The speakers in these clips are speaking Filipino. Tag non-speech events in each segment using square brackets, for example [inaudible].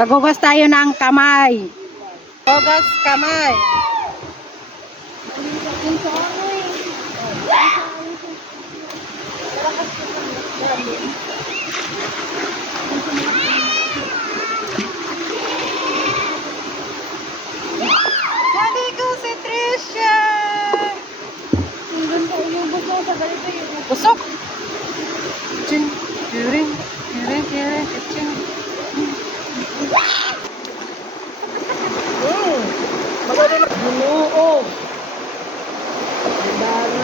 Magugas tayo ng kamay. Hugas kamay. Naligo si Trisha! Busok! Chin, kirin, kirin, kirin, chin. Mm. Maganda na. Ginoo. Ganda na.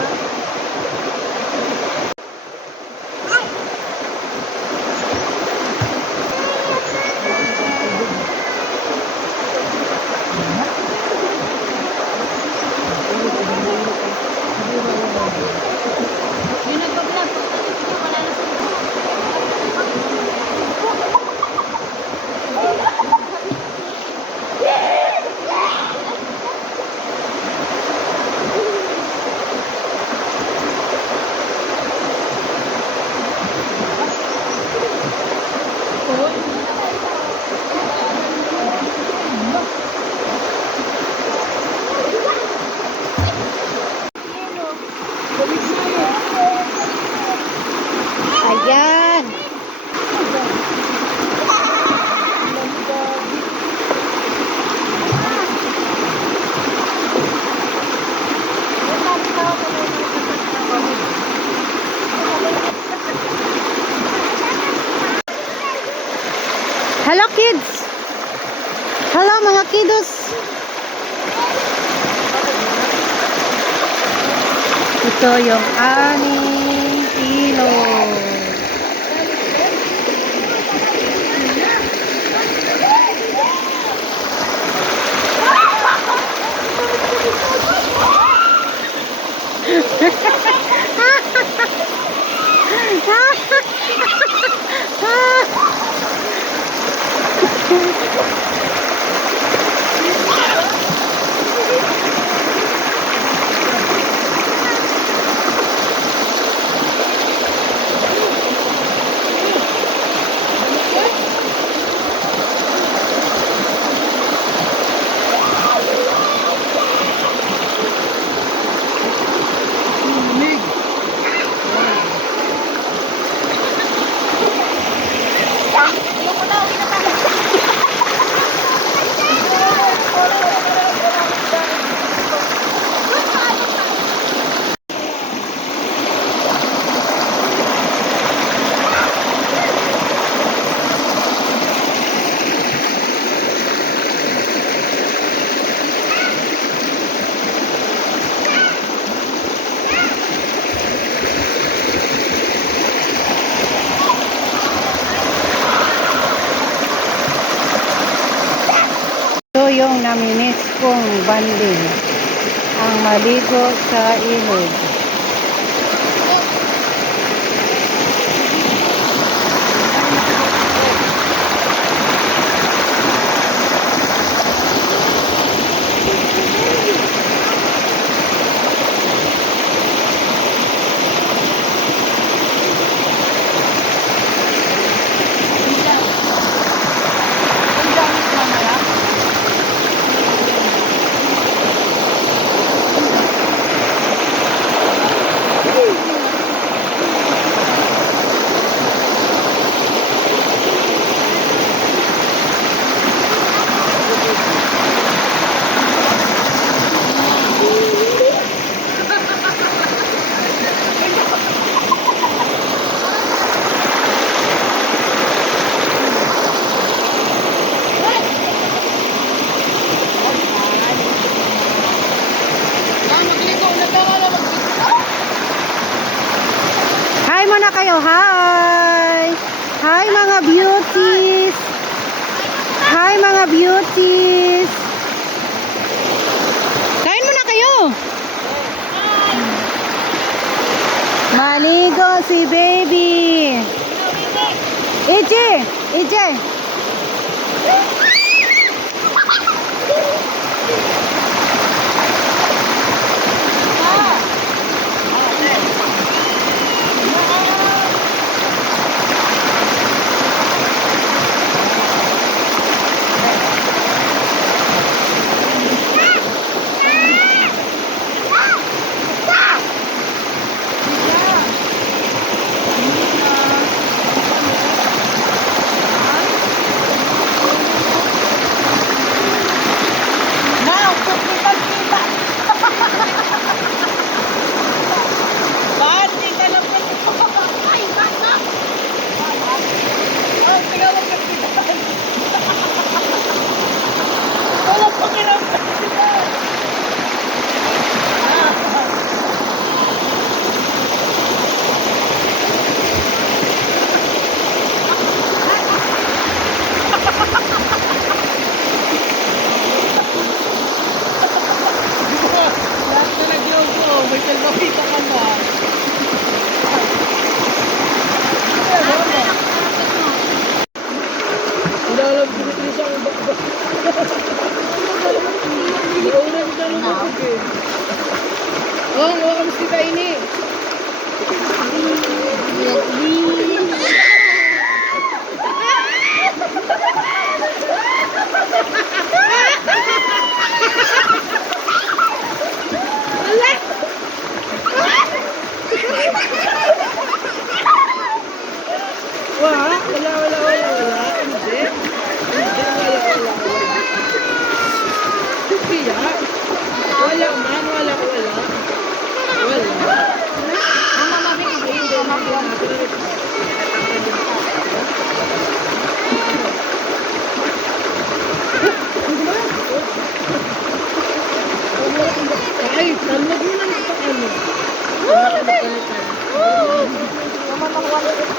Yung aming ilog. Ito yung naminis kong banding. Ang maligo sa ilog. Gracias.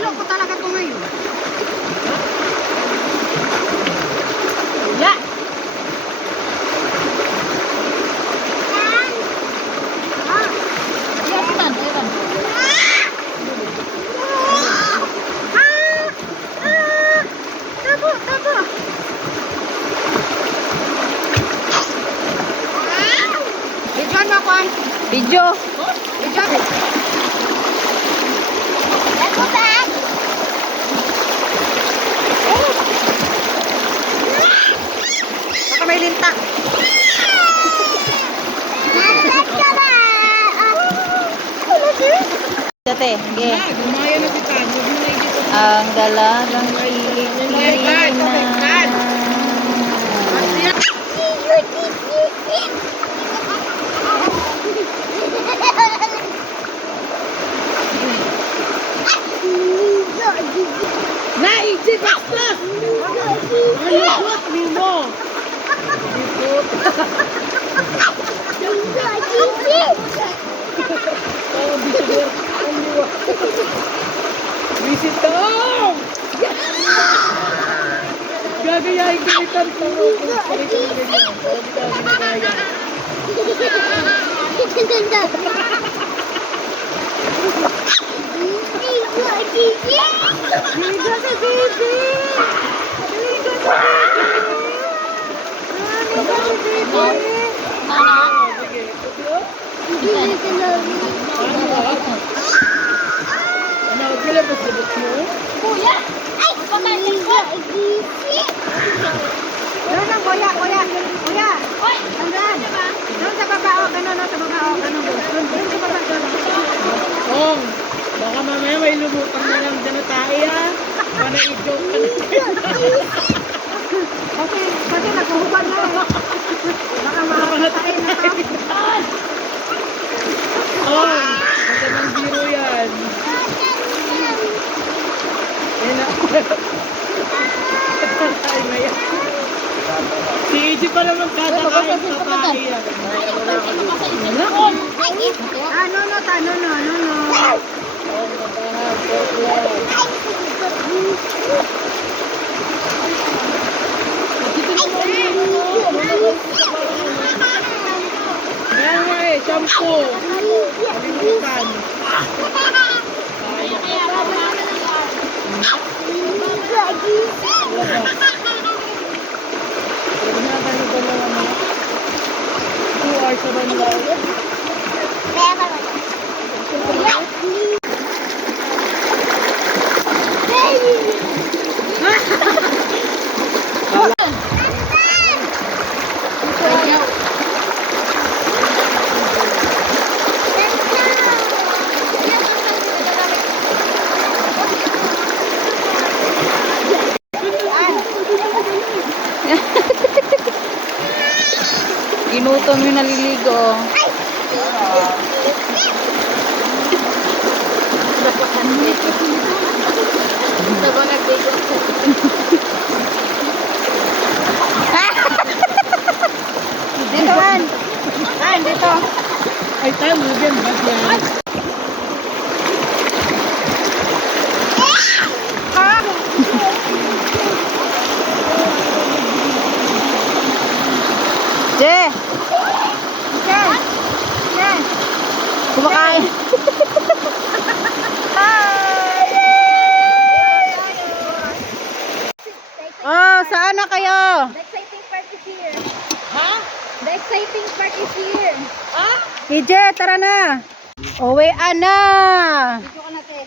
not the Dati, okay. Gumaya na si dito. Ang dalagang bye. Naisip basta! Ayot ni mo! Oh, bisit mo. Bisit ka! Oh! Gagayahin ko ni Tan. Tango ko. Palit ko na ganyan. Hindi ka ginagaya. Liga sa baby! Liga sa baby! Liga sa baby! Ah, sige. Ano? Ano? Kailan ba sabot mo? Doon ang kuya, kuya, kuya. Tandaan. Doon sa baba, o, ganun, o, sa baba, o, ganun, doon. Doon, doon sa baba, doon. Ong, baka mamaya may lumutang na lang dyan na tayo, ah. Para i-joke ka na. Kasi, kasi naghuhubad na, eh. Baka makakatayin na ka. Ong, magandang biro yan. Yan na. Ay, na yan. Si Kakakain sa yan. Ah, no, no, ta, no, no, no, no. Eh, shampoo. Kalimutan. sa Manila. Ginutom yung naliligo. oh. Dito, [laughs] An. An, dito. Ay, tayo, yan. Ba't yan? Je! Yan. Yan. Kumakain. Oh, saan na kayo? The exciting part is here. Ha? The exciting part is here. Ha? PJ, tara na. Uwi na. Dito ka natin.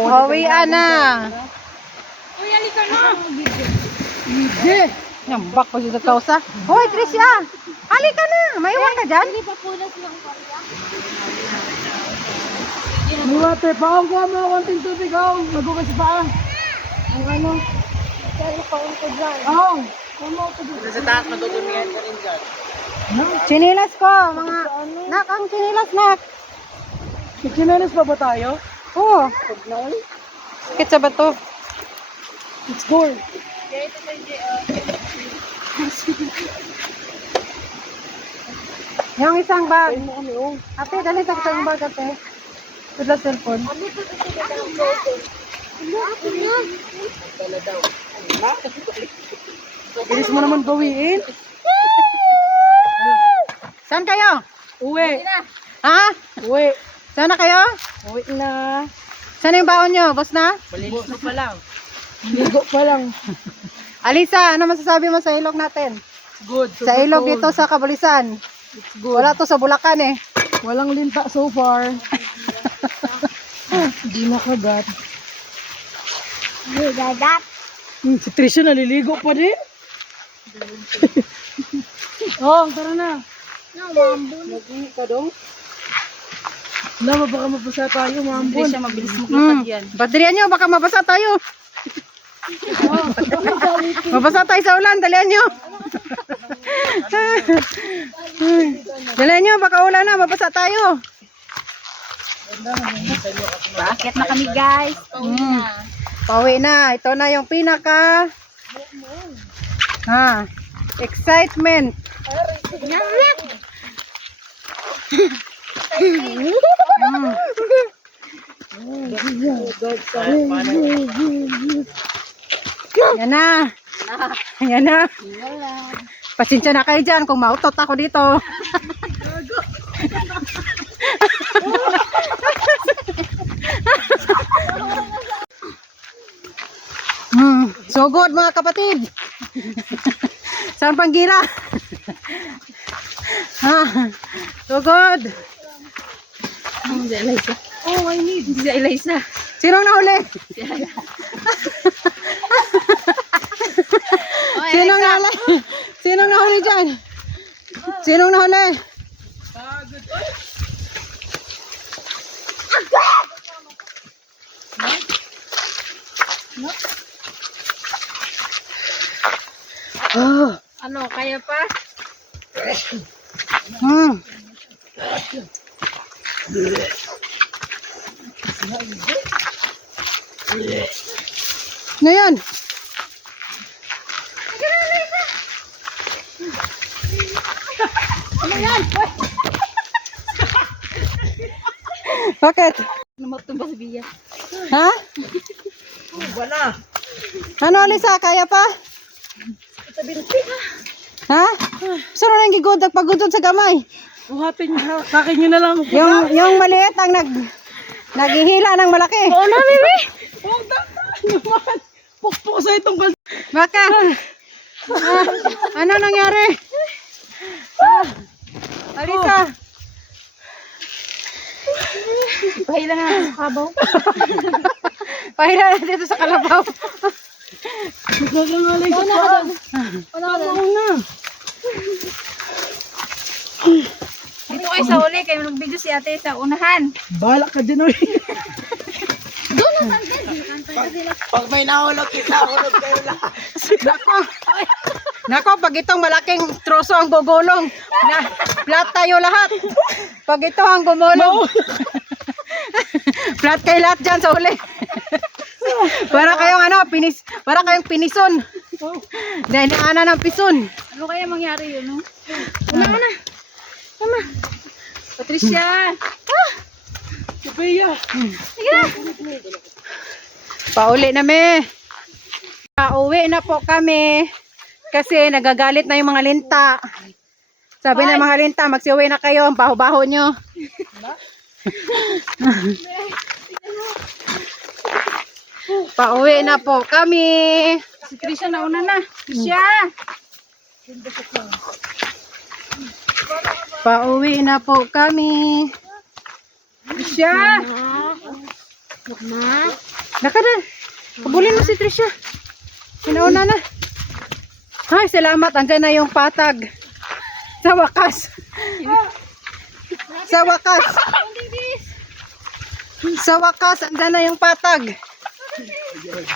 Uwi na. Uy, halika na. PJ. Nambak ko dito kausa. Hoy, Tricia. Halika na. May iwan ka dyan? Hindi pa punas yung korya. May water pa. Ang kuha mo konting tubig. Oh. Nagugas pa. Ang ano? Kaya pa ko dyan. Oh. Sa taas, madudumihan ka rin dyan. Chinilas ko, mga... Nak, ang chinilas, nak. Chinelas pa ba tayo? Oo. Sakit sa bato. Let's go. Yung isang bag. Ay mo kami, oh. Ate, ganito sa isang bag, ate. Ito cellphone. Bilis mo naman bawiin. Saan kayo? Uwi. Ha? Uwi. Saan na kayo? Uwi na. Saan yung baon nyo? Boss na? Malinis pa lang. Ligo pa lang. Alisa, ano masasabi mo sa ilog natin? Good. Sa ilog dito sa Kabulisan. Wala to sa Bulacan eh. Walang linta so far. [laughs] Hindi na kagat. Dadat. Hmm, si Trisha naliligo pa din. [laughs] oh, tara na. No, mambo. Nag-ihi ka dong. Wala, baka mabasa tayo, mambon. Trisha, mabilis mo Hmm. Badrian nyo, baka mabasa tayo. [laughs] mabasa tayo sa ulan, dalian nyo. [laughs] dalian nyo, baka ulan na, mabasa tayo. Bakit na kami guys? Hmm. Pauwi na. Ito na yung pinaka ha, excitement. [laughs] Yan na. Yan na. Pasensya na kayo dyan kung mautot ako dito. [laughs] Hmm. So good mga kapatid. Saan pang gira? ha? So good. Oh, I need. Si Eliza. Sinong nahuli? Sinong nahuli? Sinong nahuli dyan? Sinong nahuli? Oh. Ano, kaya pa? Hmm. Ngayon. Ano yan? Bakit? Namotong ba si Bia? Ha? Wala. Ano, Lisa? Kaya pa? Ha? Sino nang gigod? Nagpagudod sa gamay? Buhatin niyo. Kakin niyo na lang. Yung, yung maliit ang nag, naghihila ng malaki. Oo na, Mimi. Tata naman. Pukpuk sa itong kal... Baka. Ah, ano nangyari? Ah, Alisa. Pahilan na sa kabaw. [laughs] Pahila na dito sa kalabaw. Una ka doon. Oo na. Dito kayo sa uli. Kayo nag-video si ate sa unahan. Balak ka dyan ulit. Doon na sandal. Pag may nahulog, nahulog kayo lahat. Nako. Nako, pag itong malaking troso ang gugulong, na, flat tayo lahat. Pag ito ang gumulong, [laughs] flat kayo lahat dyan sa uli. Para kayong ano, pinis, para kayong pinison. Dahil ana ng pison. Ano kaya mangyari yun, no? Una ka na. Tama. Patricia. Ah! Sophia. Sige na. Pauli na me. Pauwi na po kami. Kasi nagagalit na yung mga linta. Sabi ng mga linta, magsiuwi na kayo. Ang baho-baho nyo. [laughs] Pauwi na po kami. Si Trisha na una na. Trisha. Pauwi na po kami. Trisha. Naka na. Kabulin mo si Trisha. Sinauna na. Ay, salamat. Andyan na yung patag. Sa wakas. Sa wakas. Sa wakas, andyan na yung patag.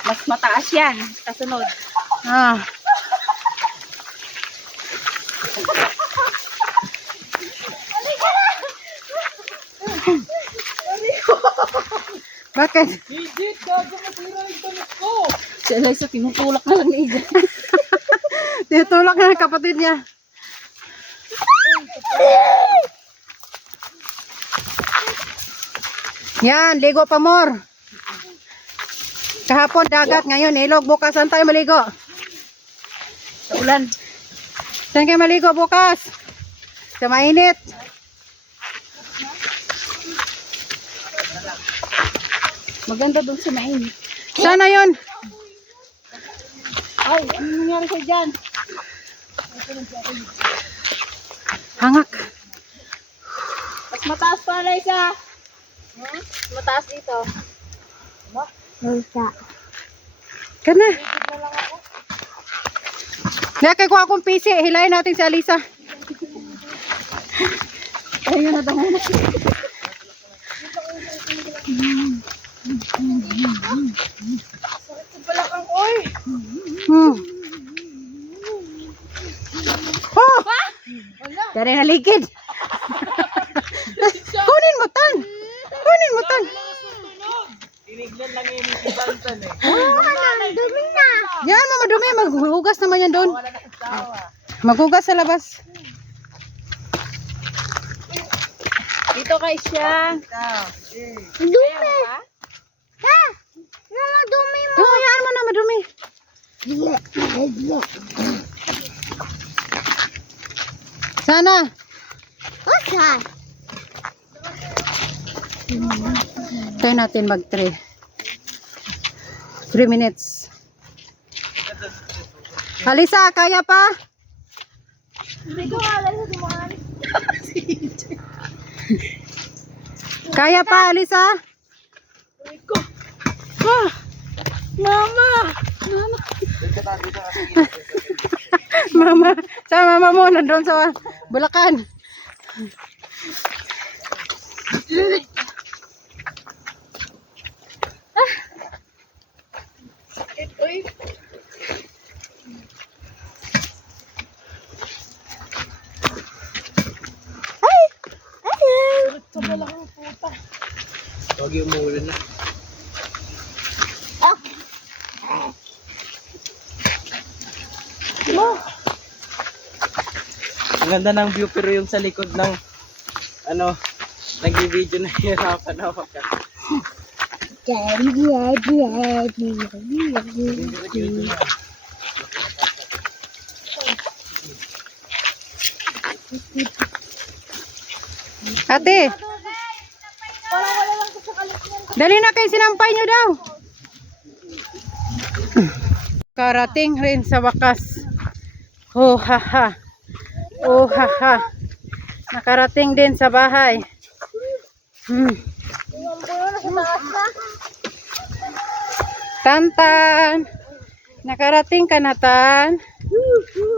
Mas mataas yan. Kasunod. Ah. Bakit? Legit, gago masira yung damit ko. Si Eliza, tinutulak na lang ni Ija. [laughs] Tinutulak na ng kapatid niya. Yan, ligo pa more. Kahapon dagat, ngayon ilog. Bukas saan tayo maligo? Sa ulan. Saan kayo maligo bukas? Sa mainit. Maganda doon sa mainit. Sana yun? Ay, ano nangyari sa dyan? Hangak. Mas mataas pa, Eliza. Hmm? Mataas dito. Eliza. Kana. Nakay ko akong PC. Hilahin natin si Alisa. Ay, yun na daw. Hmm. Oh! Dari na ligid. Kunin mo tan. Kunin mo tan. Tinignan lang yun yung ibantan eh. Yan, mama dumi. Maghugas naman yan doon. Maghugas sa labas. Dito kay siya. Dumi. Ha? Mama dumi mo. Oo, yan mo na madumi. Sana. Saan? Try natin mag 3. 3 minutes. Alisa, kaya pa? Hindi ko alay sa dumaan. Kaya pa, Alisa? Ah, mama! Mama! mama, sa mama mo, nandun sa Bulacan. Yung umulan na. Ang ganda ng view pero yung sa likod ng ano, nag-video na hirapan [laughs] ako ka. Ate, Parang wala lang sa kalit niyan. Dali na kayo, sinampay nyo daw. Karating rin sa wakas. Oh, ha, ha. Oh, ha, ha. Nakarating din sa bahay. Hmm. Tantan. Nakarating ka na, Tan.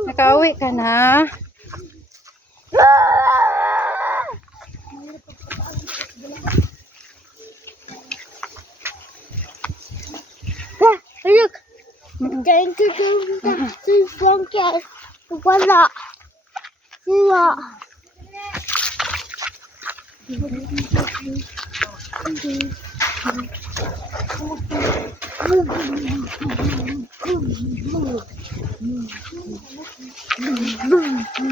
Nakauwi ka na. Look, thank you to the strong cat. What's up? See what? Mm-hmm.